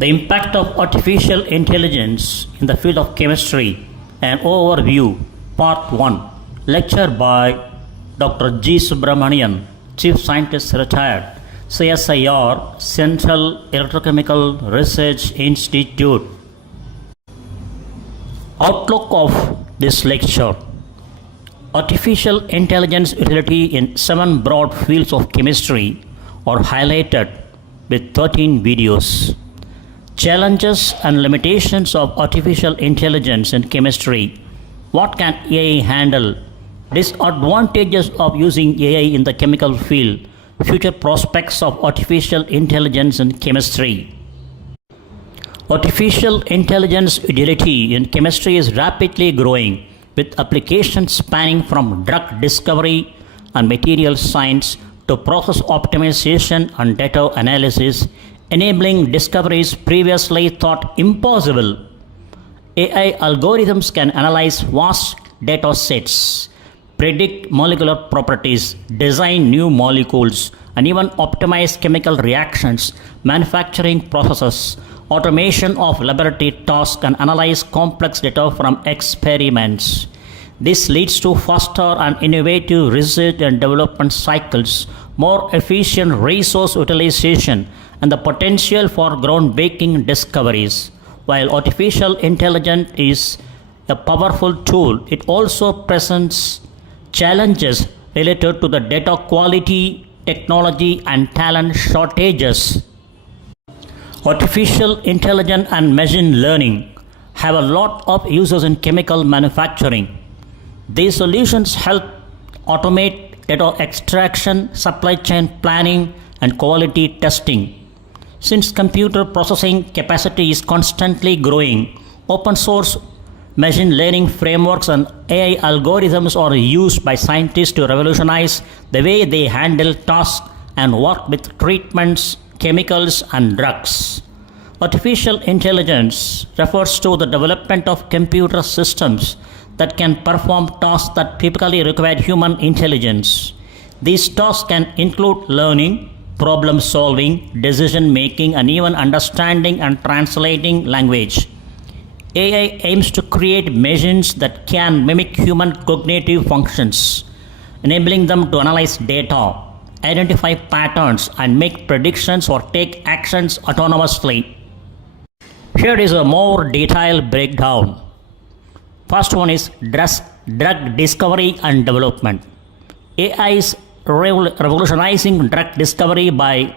The impact of artificial intelligence in the field of chemistry, an overview, Part 1, lecture by Dr. G. Subramanian, Chief Scientist Retired, CSIR, Central Electrochemical Research Institute. Outlook of this lecture. Artificial intelligence utility in 7 broad fields of chemistry are highlighted with 13 videos. Challenges and limitations of artificial intelligence in chemistry. What can AI handle? Disadvantages of using AI in the chemical field. Future prospects of artificial intelligence in chemistry. Artificial intelligence utility in chemistry is rapidly growing, with applications spanning from drug discovery and material science to process optimization and data analysis, enabling discoveries previously thought impossible. AI algorithms can analyze vast data sets, predict molecular properties, design new molecules, and even optimize chemical reactions, manufacturing processes, automation of laboratory tasks, and analyze complex data from experiments. This leads to faster and innovative research and development cycles, more efficient resource utilization, and the potential for groundbreaking discoveries. While artificial intelligence is a powerful tool, it also presents challenges related to the data quality, technology, and talent shortages. Artificial intelligence and machine learning have a lot of uses in chemical manufacturing. These solutions help automate data extraction, supply chain planning, and quality testing. Since computer processing capacity is constantly growing, open source machine learning frameworks and AI algorithms are used by scientists to revolutionize the way they handle tasks and work with treatments, chemicals, and drugs. Artificial intelligence refers to the development of computer systems that can perform tasks that typically require human intelligence. These tasks can include learning, problem solving, decision making, and even understanding and translating language. AI aims to create machines that can mimic human cognitive functions, enabling them to analyze data, identify patterns, and make predictions or take actions autonomously. Here is a more detailed breakdown. First one is drug discovery and development. AI is revolutionizing drug discovery by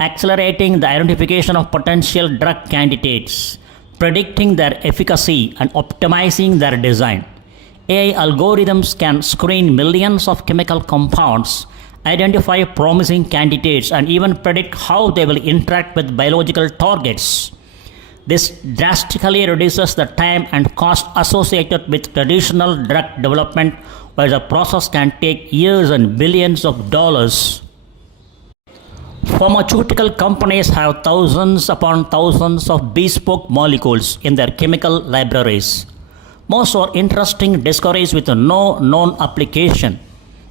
accelerating the identification of potential drug candidates, predicting their efficacy, and optimizing their design. AI algorithms can screen millions of chemical compounds, identify promising candidates, and even predict how they will interact with biological targets. This drastically reduces the time and cost associated with traditional drug development, where the process can take years and billions of dollars. Pharmaceutical companies have thousands upon thousands of bespoke molecules in their chemical libraries. Most are interesting discoveries with no known application.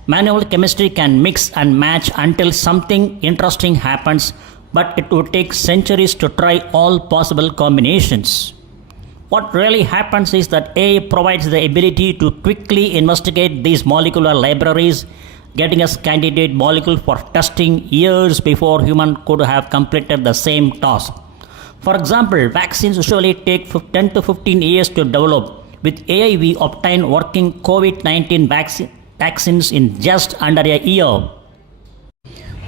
Manual chemistry can mix and match until something interesting happens, but it would take centuries to try all possible combinations. What really happens is that AI provides the ability to quickly investigate these molecular libraries, getting us candidate molecule for testing years before humans could have completed the same task. For example, vaccines usually take 10 to 15 years to develop. With AI, we obtain working COVID-19 vaccines in just under a year.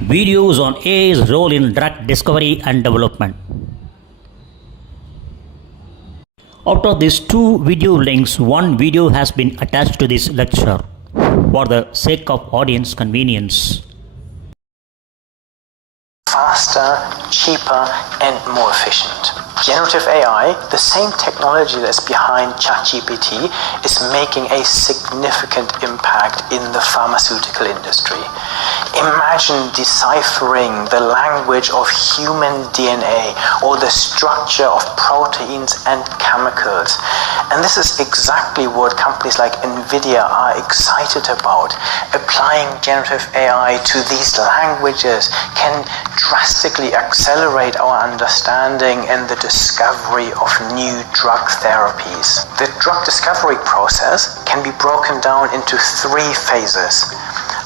Videos on AI's role in drug discovery and development. Out of these 2 video links, one video has been attached to this lecture for the sake of audience convenience. Faster, cheaper, and more efficient. Generative AI, the same technology that's behind ChatGPT, is making a significant impact in the pharmaceutical industry. Imagine deciphering the language of human DNA or the structure of proteins and chemicals. And this is exactly what companies like NVIDIA are excited about. Applying generative AI to these languages can drastically accelerate our understanding and the discovery of new drug therapies. The drug discovery process can be broken down into 3 phases: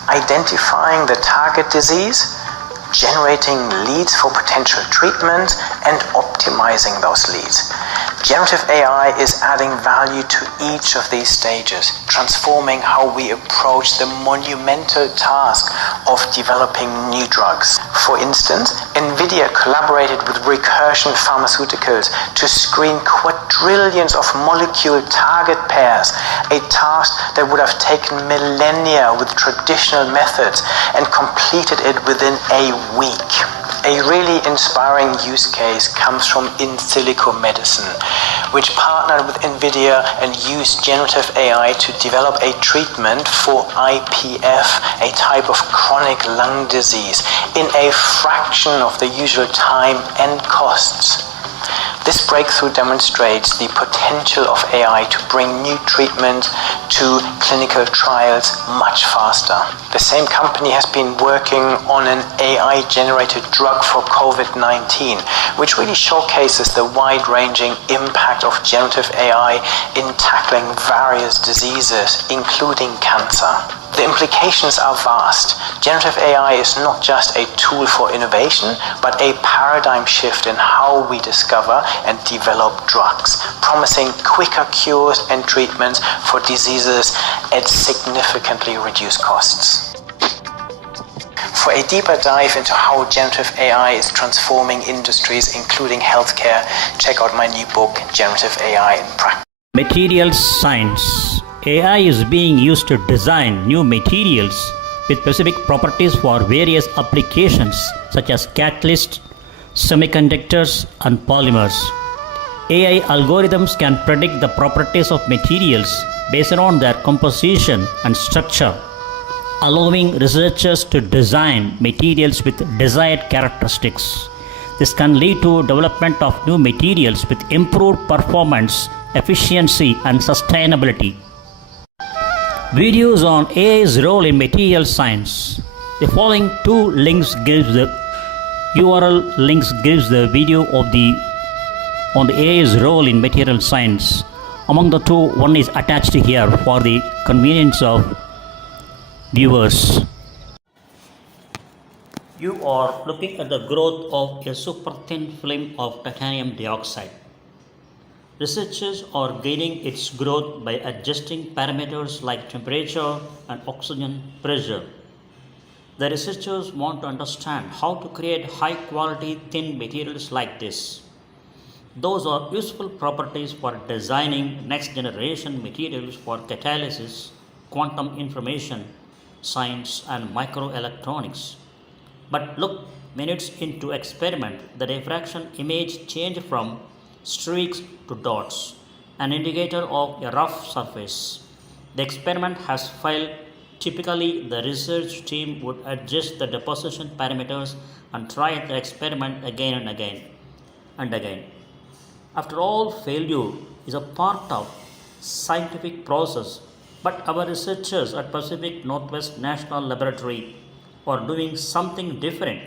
identifying the target disease, generating leads for potential treatment, and optimizing those leads. Generative AI is adding value to each of these stages, transforming how we approach the monumental task of developing new drugs. For instance, NVIDIA collaborated with Recursion Pharmaceuticals to screen quadrillions of molecule target pairs, a task that would have taken millennia with traditional methods, and completed it within a week. A really inspiring use case comes from in silico medicine, which partnered with NVIDIA and used generative AI to develop a treatment for IPF, a type of chronic lung disease, in a fraction of the usual time and costs. This breakthrough demonstrates the potential of AI to bring new treatments to clinical trials much faster. The same company has been working on an AI-generated drug for COVID-19, which really showcases the wide-ranging impact of generative AI in tackling various diseases, including cancer. The implications are vast. Generative AI is not just a tool for innovation, but a paradigm shift in how we discover and develop drugs, promising quicker cures and treatments for diseases at significantly reduced costs. For a deeper dive into how generative AI is transforming industries, including healthcare, check out my new book, Generative AI in Practice. Materials science. AI is being used to design new materials with specific properties for various applications such as catalysts, semiconductors, and polymers. AI algorithms can predict the properties of materials based on their composition and structure, allowing researchers to design materials with desired characteristics. This can lead to development of new materials with improved performance, efficiency, and sustainability. Videos on AI's role in material science. The following 2 links gives the URL links gives the video of on the AI's role in material science. Among the 2, one is attached here for the convenience of viewers. You are looking at the growth of a super thin film of titanium dioxide. Researchers are gaining its growth by adjusting parameters like temperature and oxygen pressure. The researchers want to understand how to create high quality thin materials like this. Those are useful properties for designing next generation materials for catalysis, quantum information science, and microelectronics. But look, minutes into experiment, the diffraction image changed from streaks to dots, an indicator of a rough surface. The experiment has failed. Typically, the research team would adjust the deposition parameters and try the experiment again and again and again. After all, failure is a part of scientific process, but our researchers at Pacific Northwest National Laboratory are doing something different.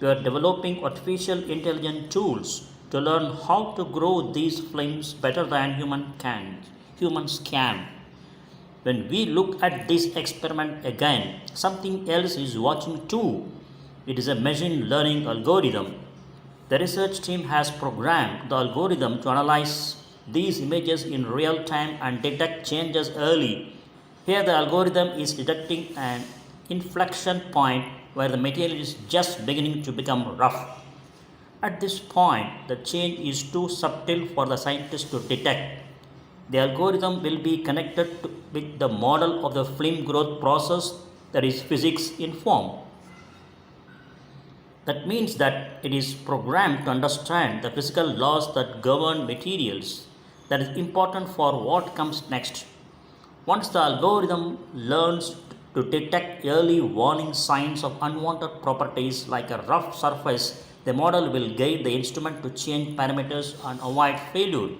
We are developing artificial intelligence tools to learn how to grow these films better than humans can. When we look at this experiment again, something else is watching too. It is a machine learning algorithm. The research team has programmed the algorithm to analyze these images in real time and detect changes early. Here the algorithm is detecting an inflection point where the material is just beginning to become rough. At this point, the change is too subtle for the scientists to detect. The algorithm will be connected with the model of the film growth process, that is physics in form. That means that it is programmed to understand the physical laws that govern materials. That is important for what comes next. Once the algorithm learns To detect early warning signs of unwanted properties like a rough surface, the model will guide the instrument to change parameters and avoid failure.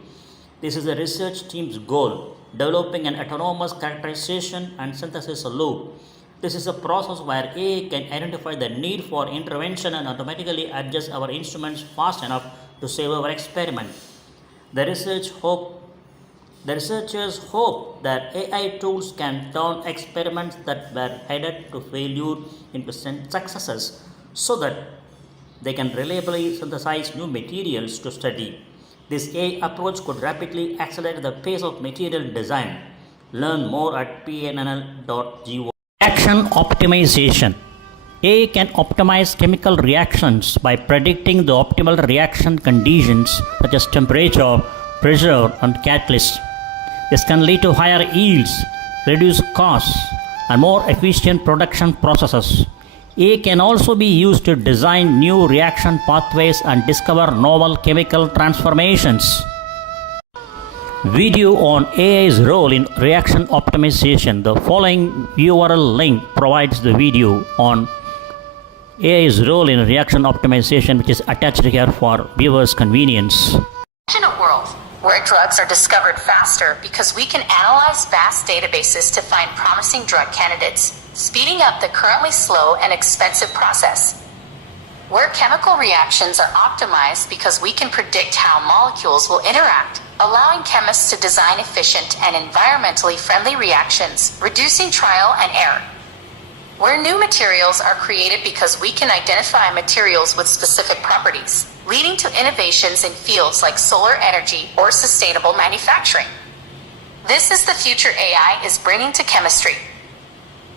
This is the research team's goal, developing an autonomous characterization and synthesis loop. This is a process where AI can identify the need for intervention and automatically adjust our instruments fast enough to save our experiment. The the researchers hope that AI tools can turn experiments that were headed to failure into successes so that they can reliably synthesize new materials to study. This AI approach could rapidly accelerate the pace of material design. Learn more at pnl.gov. Reaction optimization. AI can optimize chemical reactions by predicting the optimal reaction conditions such as temperature, pressure, and catalyst. This can lead to higher yields, reduced costs, and more efficient production processes. AI can also be used to design new reaction pathways and discover novel chemical transformations. Video on AI's role in reaction optimization. The following URL link provides the video on AI's role in reaction optimization, which is attached here for viewers' convenience. Imagine a world where drugs are discovered faster because we can analyze vast databases to find promising drug candidates, speeding up the currently slow and expensive process. Where chemical reactions are optimized because we can predict how molecules will interact, allowing chemists to design efficient and environmentally friendly reactions, reducing trial and error. Where new materials are created because we can identify materials with specific properties, leading to innovations in fields like solar energy or sustainable manufacturing. This is the future AI is bringing to chemistry.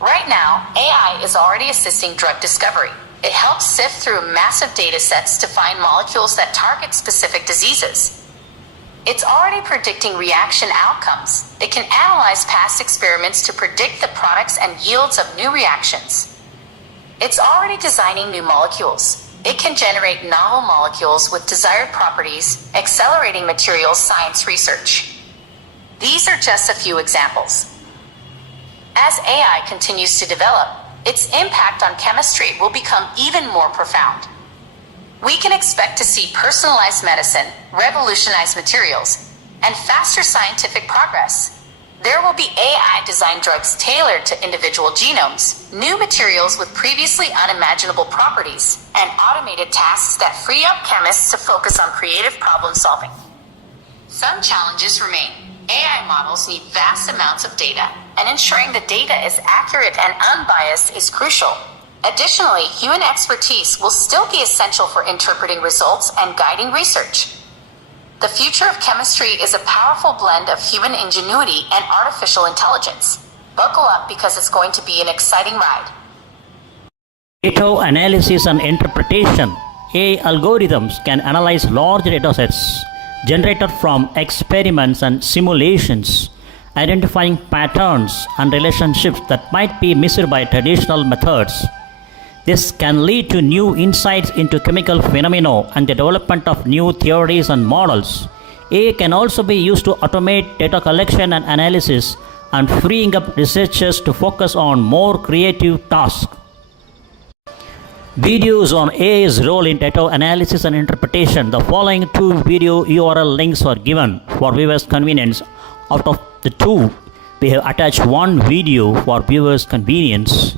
Right now, AI is already assisting drug discovery. It helps sift through massive data sets to find molecules that target specific diseases. It's already predicting reaction outcomes. It can analyze past experiments to predict the products and yields of new reactions. It's already designing new molecules. It can generate novel molecules with desired properties, accelerating materials science research. These are just a few examples. As AI continues to develop, its impact on chemistry will become even more profound. We can expect to see personalized medicine, revolutionized materials, and faster scientific progress. There will be AI-designed drugs tailored to individual genomes, new materials with previously unimaginable properties, and automated tasks that free up chemists to focus on creative problem solving. Some challenges remain. AI models need vast amounts of data, and ensuring the data is accurate and unbiased is crucial. Additionally, human expertise will still be essential for interpreting results and guiding research. The future of chemistry is a powerful blend of human ingenuity and artificial intelligence. Buckle up because it's going to be an exciting ride. Data analysis and interpretation. AI algorithms can analyze large datasets generated from experiments and simulations, identifying patterns and relationships that might be missed by traditional methods. This can lead to new insights into chemical phenomena and the development of new theories and models. AI can also be used to automate data collection and analysis and freeing up researchers to focus on more creative tasks. Videos on AI's role in data analysis and interpretation. The following two video URL links were given for viewers' convenience. Out of the two, we have attached one video for viewers' convenience.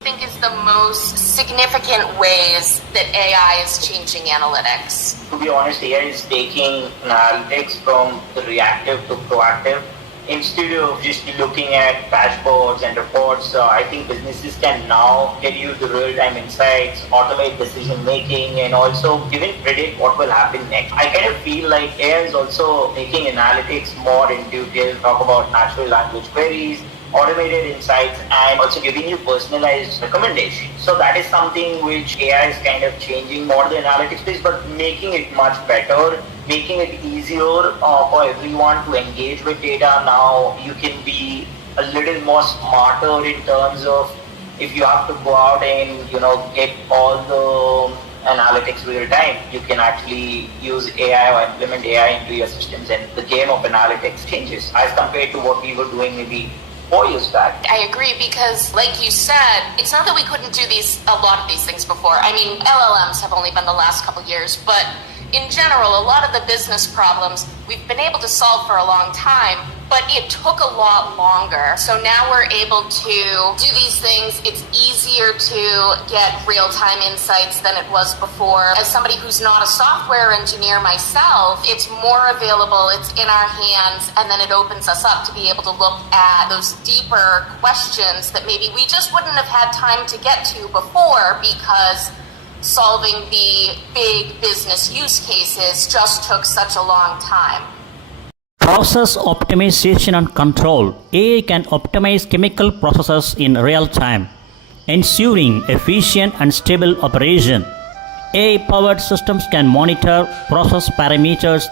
Think is the most significant ways that AI is changing analytics? To be honest, AI is taking analytics from the reactive to proactive. Instead of just looking at dashboards and reports, I think businesses can now give you the real-time insights, automate decision making, and also even predict what will happen next. I kind of feel like AI is also making analytics more intuitive, talk about natural language queries, automated insights, and also giving you personalized recommendations. So that is something which AI is kind of changing more the analytics space, but making it much better, making it easier for everyone to engage with data. Now you can be a little more smarter in terms of if you have to go out and get all the analytics real time, you can actually use AI or implement AI into your systems, and the game of analytics changes as compared to what we were doing maybe 4 years back. I agree because, like you said, it's not that we couldn't do a lot of these things before. I mean, LLMs have only been the last couple years, but in general, a lot of the business problems we've been able to solve for a long time, but it took a lot longer. So now we're able to do these things. It's easier to get real-time insights than it was before. As somebody who's not a software engineer myself, it's more available, it's in our hands, and then it opens us up to be able to look at those deeper questions that maybe we just wouldn't have had time to get to before because solving the big business use cases just took such a long time. Process optimization and control. AI can optimize chemical processes in real time, ensuring efficient and stable operation. AI-powered systems can monitor process parameters,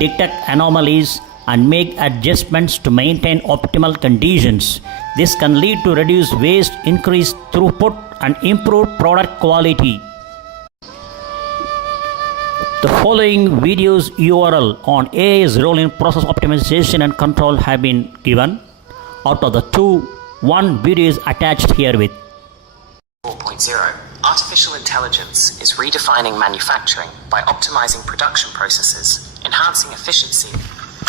detect anomalies, and make adjustments to maintain optimal conditions. This can lead to reduced waste, increased throughput, and improved product quality. The following videos URL on AI's role in process optimization and control have been given. Out of the two, one video is attached herewith. 4.0. Artificial intelligence is redefining manufacturing by optimizing production processes, enhancing efficiency,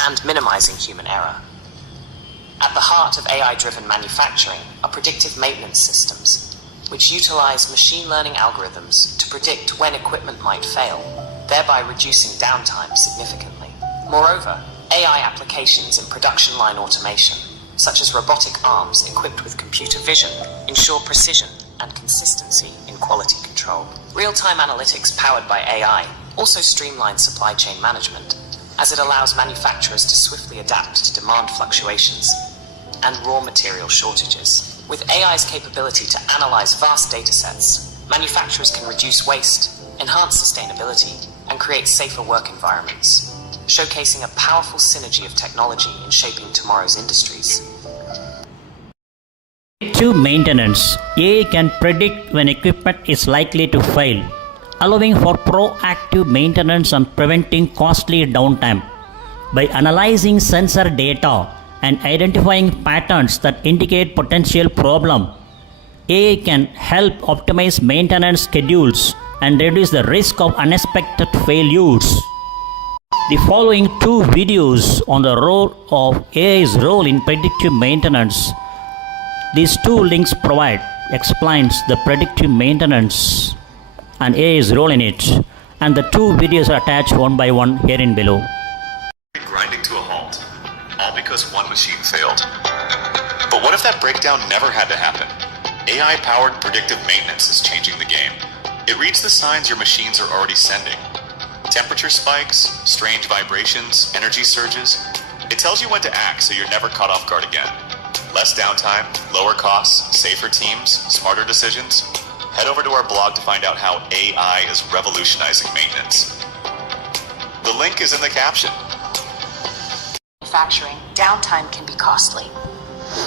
and minimizing human error. At the heart of AI-driven manufacturing are predictive maintenance systems, which utilize machine learning algorithms to predict when equipment might fail, thereby reducing downtime significantly. Moreover, AI applications in production line automation, such as robotic arms equipped with computer vision, ensure precision and consistency in quality control. Real-time analytics powered by AI also streamline supply chain management, as it allows manufacturers to swiftly adapt to demand fluctuations and raw material shortages. With AI's capability to analyze vast datasets, manufacturers can reduce waste, enhance sustainability, and create safer work environments, showcasing a powerful synergy of technology in shaping tomorrow's industries. Predictive maintenance. AI can predict when equipment is likely to fail, allowing for proactive maintenance and preventing costly downtime. By analyzing sensor data and identifying patterns that indicate potential problem, AI can help optimize maintenance schedules and reduce the risk of unexpected failures. The following two videos on the role of AI's role in predictive maintenance. These two links explains the predictive maintenance and AI's role in it, and the two videos are attached one by one herein below. Grinding to a halt, all because one machine failed. But what if that breakdown never had to happen? AI-powered predictive maintenance is changing the game. It reads the signs your machines are already sending. Temperature spikes, strange vibrations, energy surges. It tells you when to act so you're never caught off guard again. Less downtime, lower costs, safer teams, smarter decisions. Head over to our blog to find out how AI is revolutionizing maintenance. The link is in the caption. Manufacturing, downtime can be costly.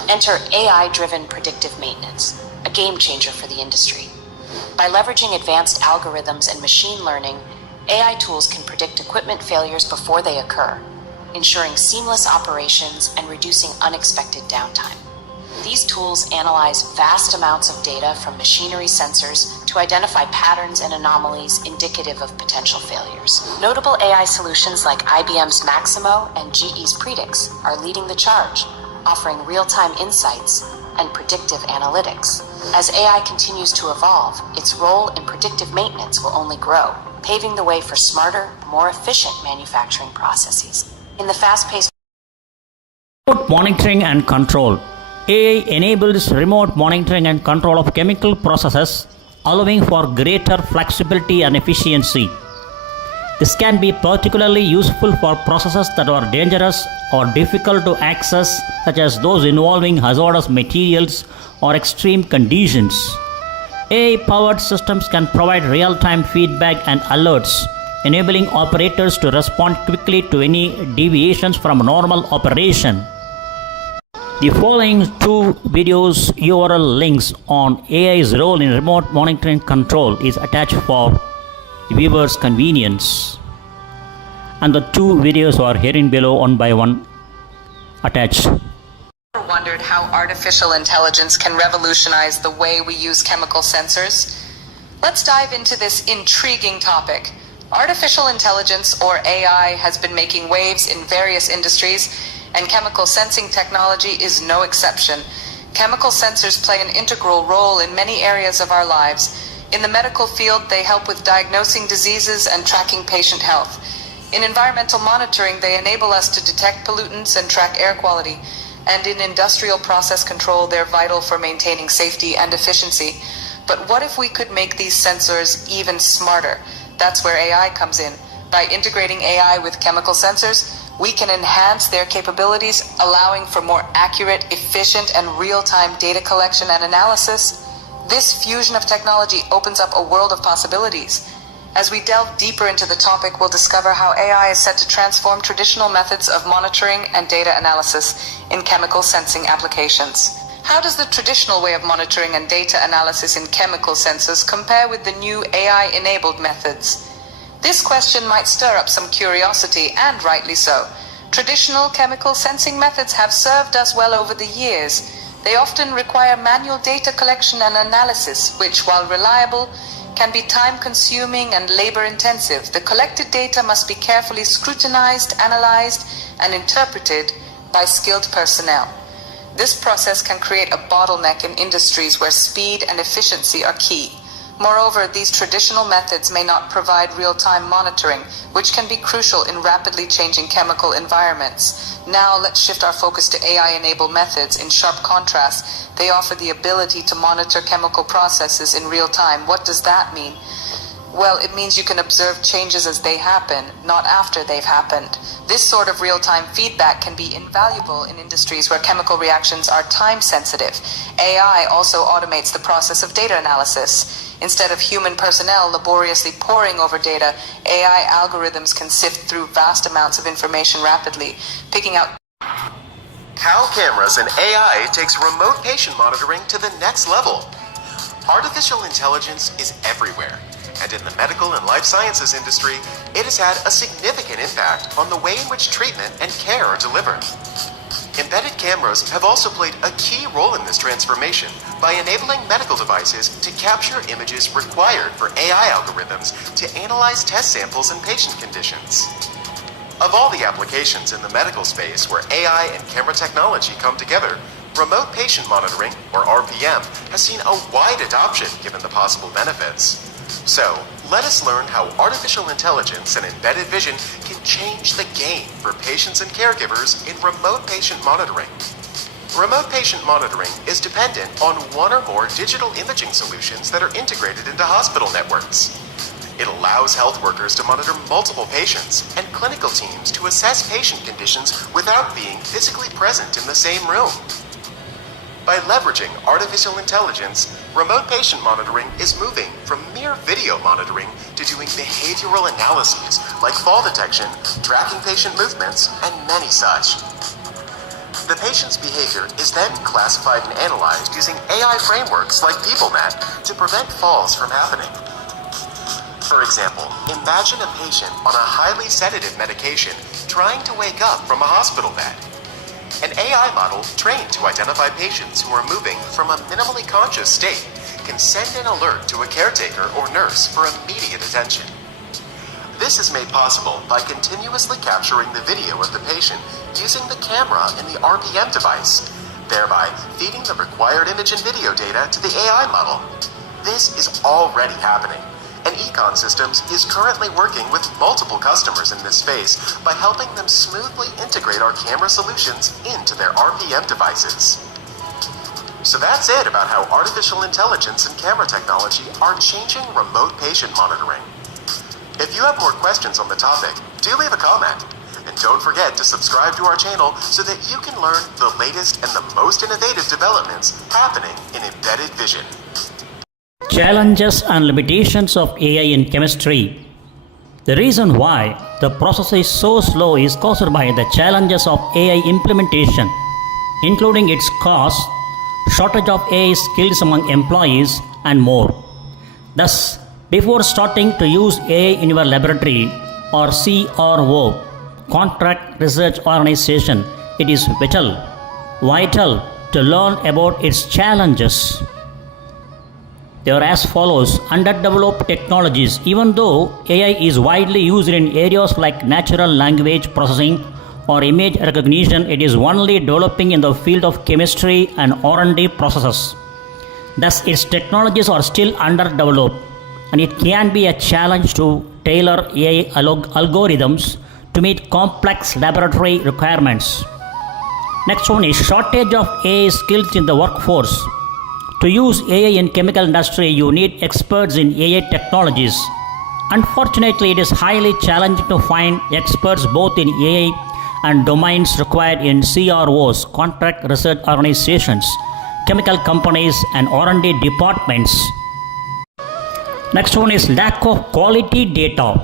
Enter AI-driven predictive maintenance, a game changer for the industry. By leveraging advanced algorithms and machine learning, AI tools can predict equipment failures before they occur, ensuring seamless operations and reducing unexpected downtime. These tools analyze vast amounts of data from machinery sensors to identify patterns and anomalies indicative of potential failures. Notable AI solutions like IBM's Maximo and GE's Predix are leading the charge, offering real-time insights and predictive analytics. As AI continues to evolve, its role in predictive maintenance will only grow, paving the way for smarter, more efficient manufacturing processes. In the fast-paced Remote monitoring and control. AI enables remote monitoring and control of chemical processes, allowing for greater flexibility and efficiency. This can be particularly useful for processes that are dangerous or difficult to access, such as those involving hazardous materials or extreme conditions. AI-powered systems can provide real-time feedback and alerts, enabling operators to respond quickly to any deviations from normal operation. The following two videos URL links on AI's role in remote monitoring control is attached for viewers' convenience, and the two videos are herein below one by one attached. Wondered how artificial intelligence can revolutionize the way we use chemical sensors? Let's dive into this intriguing topic. Artificial intelligence, or AI, has been making waves in various industries, and chemical sensing technology is no exception. Chemical sensors play an integral role in many areas of our lives. In the medical field, they help with diagnosing diseases and tracking patient health. In environmental monitoring, they enable us to detect pollutants and track air quality. And in industrial process control, they're vital for maintaining safety and efficiency. But what if we could make these sensors even smarter? That's where AI comes in. By integrating AI with chemical sensors, we can enhance their capabilities, allowing for more accurate, efficient, and real-time data collection and analysis. This fusion of technology opens up a world of possibilities. As we delve deeper into the topic, we'll discover how AI is set to transform traditional methods of monitoring and data analysis in chemical sensing applications. How does the traditional way of monitoring and data analysis in chemical sensors compare with the new AI-enabled methods? This question might stir up some curiosity, and rightly so. Traditional chemical sensing methods have served us well over the years. They often require manual data collection and analysis, which, while reliable, can be time-consuming and labor-intensive. The collected data must be carefully scrutinized, analyzed, and interpreted by skilled personnel. This process can create a bottleneck in industries where speed and efficiency are key. Moreover, these traditional methods may not provide real-time monitoring, which can be crucial in rapidly changing chemical environments. Now, let's shift our focus to AI-enabled methods. In sharp contrast, they offer the ability to monitor chemical processes in real time. What does that mean? Well, it means you can observe changes as they happen, not after they've happened. This sort of real-time feedback can be invaluable in industries where chemical reactions are time-sensitive. AI also automates the process of data analysis. Instead of human personnel laboriously poring over data, AI algorithms can sift through vast amounts of information rapidly, picking out how cameras and AI takes remote patient monitoring to the next level. Artificial intelligence is everywhere, and in the medical and life sciences industry, it has had a significant impact on the way in which treatment and care are delivered. Embedded cameras have also played a key role in this transformation by enabling medical devices to capture images required for AI algorithms to analyze test samples and patient conditions. Of all the applications in the medical space where AI and camera technology come together, remote patient monitoring, or RPM, has seen a wide adoption given the possible benefits. So, let us learn how artificial intelligence and embedded vision can change the game for patients and caregivers in remote patient monitoring. Remote patient monitoring is dependent on one or more digital imaging solutions that are integrated into hospital networks. It allows health workers to monitor multiple patients and clinical teams to assess patient conditions without being physically present in the same room. By leveraging artificial intelligence, remote patient monitoring is moving from mere video monitoring to doing behavioral analyses like fall detection, tracking patient movements, and many such. The patient's behavior is then classified and analyzed using AI frameworks like PeopleNet to prevent falls from happening. For example, imagine a patient on a highly sedative medication trying to wake up from a hospital bed. An AI model trained to identify patients who are moving from a minimally conscious state can send an alert to a caretaker or nurse for immediate attention. This is made possible by continuously capturing the video of the patient using the camera in the RPM device, thereby feeding the required image and video data to the AI model. This is already happening, and Econ Systems is currently working with multiple customers in this space by helping them smoothly integrate our camera solutions into their RPM devices. So that's it about how artificial intelligence and camera technology are changing remote patient monitoring. If you have more questions on the topic, do leave a comment. And don't forget to subscribe to our channel so that you can learn the latest and the most innovative developments happening in embedded vision. Challenges and limitations of AI in chemistry. The reason why the process is so slow is caused by the challenges of AI implementation, including its cost, shortage of AI skills among employees, and more. Thus, before starting to use AI in your laboratory or CRO, contract research organization, it is vital to learn about its challenges. They are as follows: underdeveloped technologies. Even though AI is widely used in areas like natural language processing or image recognition, it is only developing in the field of chemistry and R&D processes. Thus, its technologies are still underdeveloped, and it can be a challenge to tailor AI algorithms to meet complex laboratory requirements. Next one is shortage of AI skills in the workforce. To use AI in chemical industry, you need experts in AI technologies. Unfortunately, it is highly challenging to find experts both in AI and domains required in CROs, contract research organizations, chemical companies, and R&D departments. Next one is lack of quality data.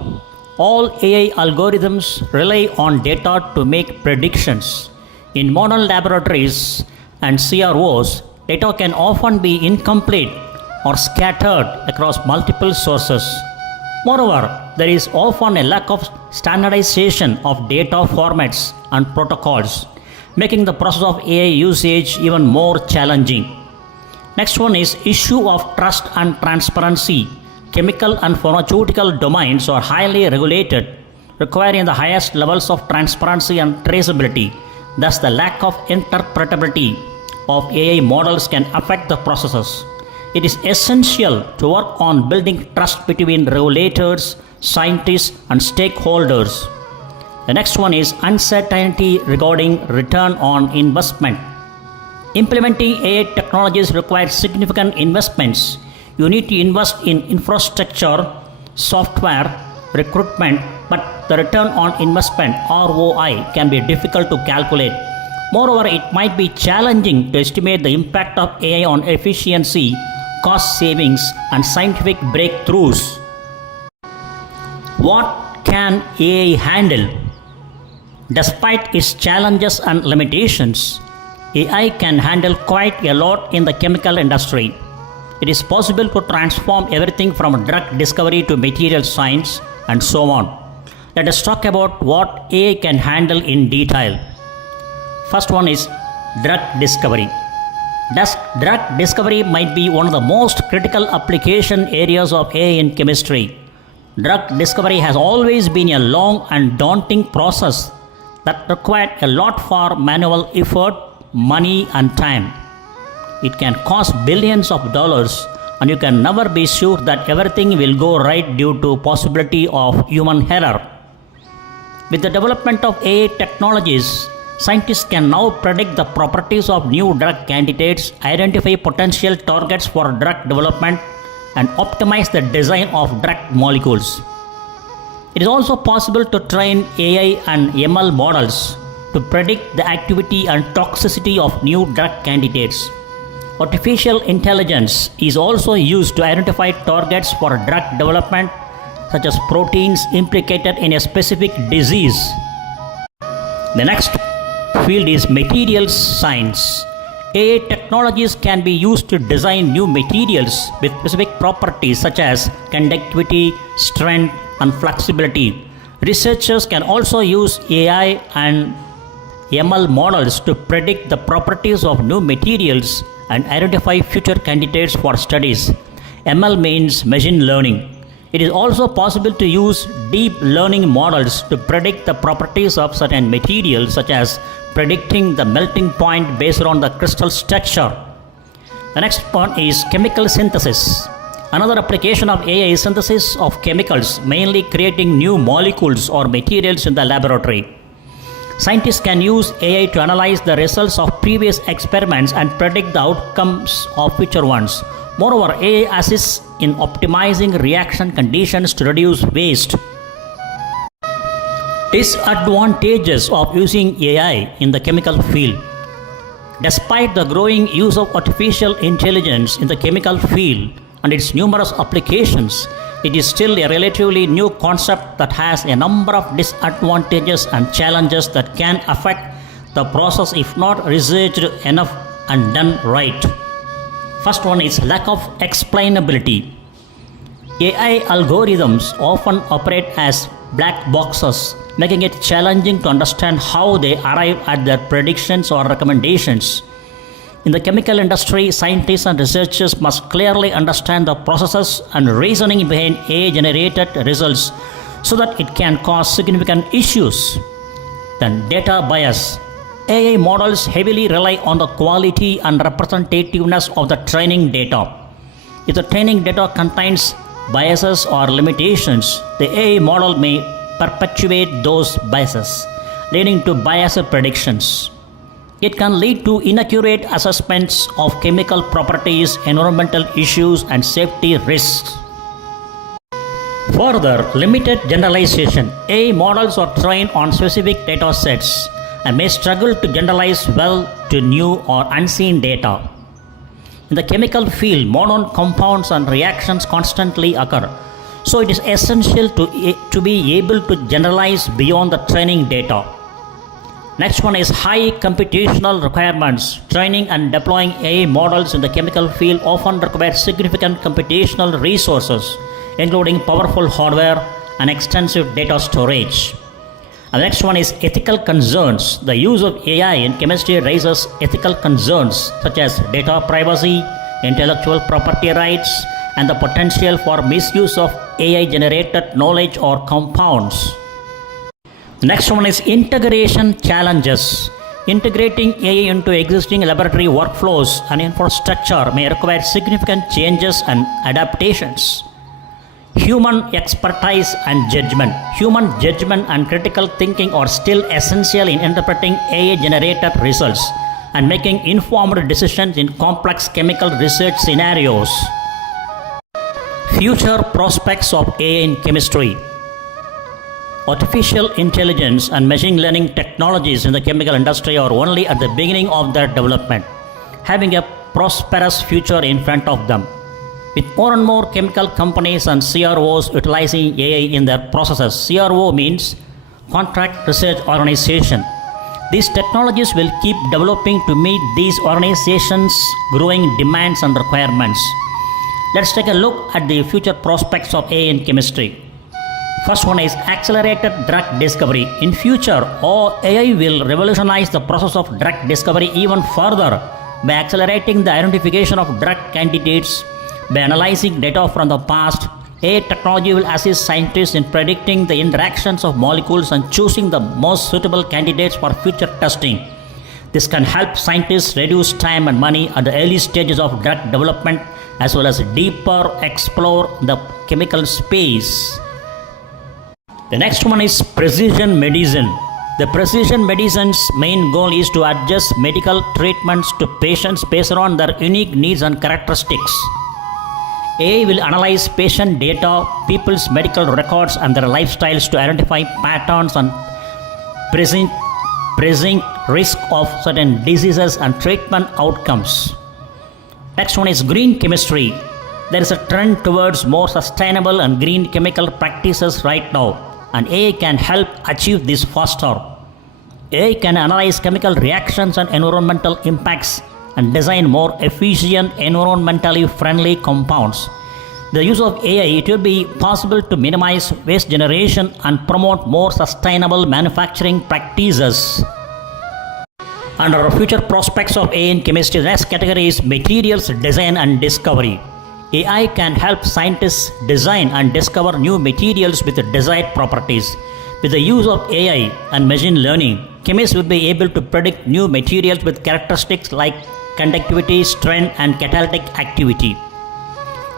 All AI algorithms rely on data to make predictions. In modern laboratories and CROs, data can often be incomplete or scattered across multiple sources. Moreover, there is often a lack of standardization of data formats and protocols, making the process of AI usage even more challenging. Next one is issue of trust and transparency. Chemical and pharmaceutical domains are highly regulated, requiring the highest levels of transparency and traceability. Thus, the lack of interpretability of AI models can affect the processes. It is essential to work on building trust between regulators, scientists, and stakeholders. The next one is uncertainty regarding return on investment. Implementing AI technologies requires significant investments. You need to invest in infrastructure, software, recruitment, but the return on investment (ROI) can be difficult to calculate. Moreover, it might be challenging to estimate the impact of AI on efficiency, cost savings, and scientific breakthroughs. What can AI handle? Despite its challenges and limitations, AI can handle quite a lot in the chemical industry. It is possible to transform everything from drug discovery to material science and so on. Let us talk about what AI can handle in detail. First one is drug discovery. Drug discovery might be one of the most critical application areas of AI in chemistry. Drug discovery has always been a long and daunting process that required a lot for manual effort, money, and time. It can cost billions of dollars, and you can never be sure that everything will go right due to possibility of human error. With the development of AI technologies, scientists can now predict the properties of new drug candidates, identify potential targets for drug development, and optimize the design of drug molecules. It is also possible to train AI and ML models to predict the activity and toxicity of new drug candidates. Artificial intelligence is also used to identify targets for drug development, such as proteins implicated in a specific disease. The next field is materials science. AI technologies can be used to design new materials with specific properties such as conductivity, strength, and flexibility. Researchers can also use AI and ML models to predict the properties of new materials and identify future candidates for studies. ML means machine learning. It is also possible to use deep learning models to predict the properties of certain materials, such as predicting the melting point based on the crystal structure. The next one is chemical synthesis. Another application of AI is synthesis of chemicals, mainly creating new molecules or materials in the laboratory. Scientists can use AI to analyze the results of previous experiments and predict the outcomes of future ones. Moreover, AI assists in optimizing reaction conditions to reduce waste. Disadvantages of using AI in the chemical field. Despite the growing use of artificial intelligence in the chemical field and its numerous applications, it is still a relatively new concept that has a number of disadvantages and challenges that can affect the process if not researched enough and done right. First one is lack of explainability. AI algorithms often operate as black boxes, making it challenging to understand how they arrive at their predictions or recommendations. In the chemical industry, scientists and researchers must clearly understand the processes and reasoning behind AI-generated results so that it can cause significant issues. Then data bias. AI models heavily rely on the quality and representativeness of the training data. If the training data contains biases or limitations, the AI model may perpetuate those biases, leading to biased predictions. It can lead to inaccurate assessments of chemical properties, environmental issues, and safety risks. Further, limited generalization. AI models are trained on specific data sets and may struggle to generalize well to new or unseen data. In the chemical field, modern compounds and reactions constantly occur, so it is essential to be able to generalize beyond the training data. Next one is high computational requirements. Training and deploying AI models in the chemical field often require significant computational resources, including powerful hardware and extensive data storage. And the next one is ethical concerns. The use of AI in chemistry raises ethical concerns such as data privacy, intellectual property rights, and the potential for misuse of AI-generated knowledge or compounds. The next one is integration challenges. Integrating AI into existing laboratory workflows and infrastructure may require significant changes and adaptations. Human expertise and judgment. Human judgment and critical thinking are still essential in interpreting AI-generated results and making informed decisions in complex chemical research scenarios. Future prospects of AI in chemistry. Artificial intelligence and machine learning technologies in the chemical industry are only at the beginning of their development, having a prosperous future in front of them. With more and more chemical companies and CROs utilizing AI in their processes, CRO means Contract Research Organization. These technologies will keep developing to meet these organizations' growing demands and requirements. Let's take a look at the future prospects of AI in chemistry. First one is accelerated drug discovery. In future, AI will revolutionize the process of drug discovery even further by accelerating the identification of drug candidates. By analyzing data from the past, AI technology will assist scientists in predicting the interactions of molecules and choosing the most suitable candidates for future testing. This can help scientists reduce time and money at the early stages of drug development as well as deeper explore the chemical space. The next one is precision medicine. The precision medicine's main goal is to adjust medical treatments to patients based on their unique needs and characteristics. AI will analyze patient data, people's medical records, and their lifestyles to identify patterns and present risk of certain diseases and treatment outcomes. Next one is green chemistry. There is a trend towards more sustainable and green chemical practices right now, and AI can help achieve this faster. AI can analyze chemical reactions and environmental impacts and design more efficient, environmentally friendly compounds. The use of AI, it will be possible to minimize waste generation and promote more sustainable manufacturing practices. Under future prospects of AI in chemistry, the next category is materials design and discovery. AI can help scientists design and discover new materials with desired properties. With the use of AI and machine learning, chemists will be able to predict new materials with characteristics like conductivity, strength, and catalytic activity.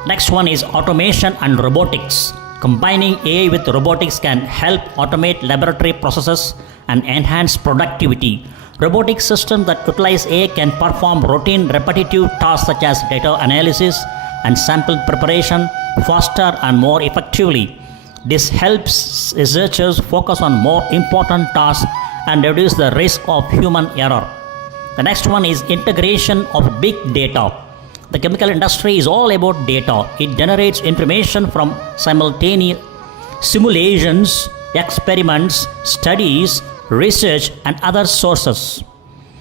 Next one is automation and robotics. Combining AI with robotics can help automate laboratory processes and enhance productivity. Robotic systems that utilize AI can perform routine repetitive tasks such as data analysis and sample preparation faster and more effectively. This helps researchers focus on more important tasks and reduce the risk of human error. The next one is integration of big data. The chemical industry is all about data. It generates information from simultaneous simulations, experiments, studies, research, and other sources.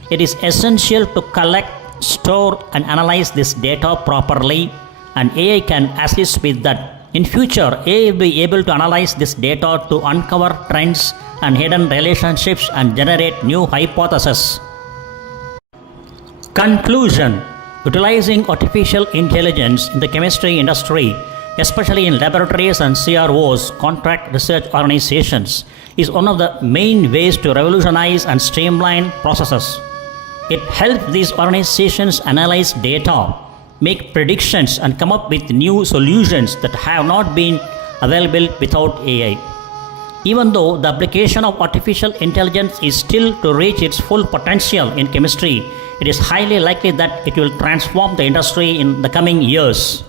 It is essential to collect, store, and analyze this data properly, and AI can assist with that. In future, AI will be able to analyze this data to uncover trends and hidden relationships and generate new hypotheses. Conclusion: utilizing artificial intelligence in the chemistry industry, especially in laboratories and CROs, contract research organizations, is one of the main ways to revolutionize and streamline processes. It helps these organizations analyze data, make predictions, and come up with new solutions that have not been available without AI. Even though the application of artificial intelligence is still to reach its full potential in chemistry, it is highly likely that it will transform the industry in the coming years.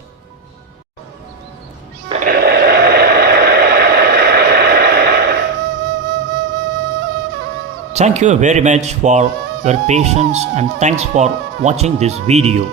Thank you very much for your patience and thanks for watching this video.